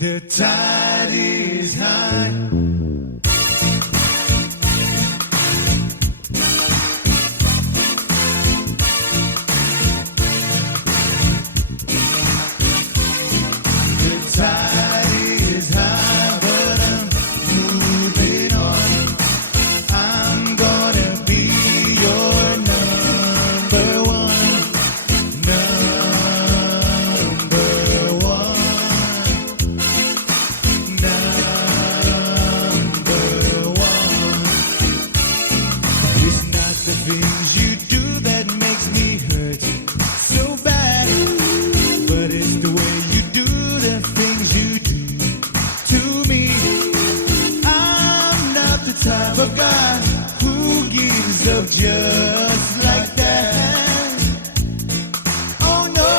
The tide is high. The tide is high, but I'm moving on. I'm gonna be your number one. Number one. Number one. It's not the things you do that makes me hurt so bad, but it's the way you do the things you do to me. I'm not the type of guy who gives up just like that. Oh no,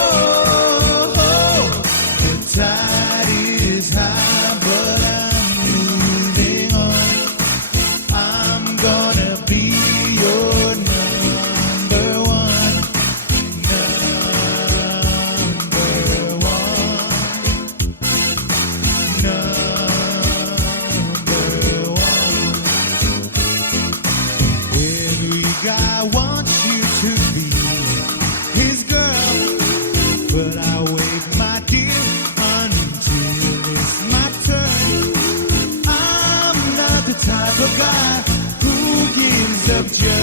the tide is high, but I'm moving on. I'm gonna be your number one. Number one. Number one. Every guy wants you to be his girl, but I wait, my dear, until it's my turn. I'm not the type of guy who gives up just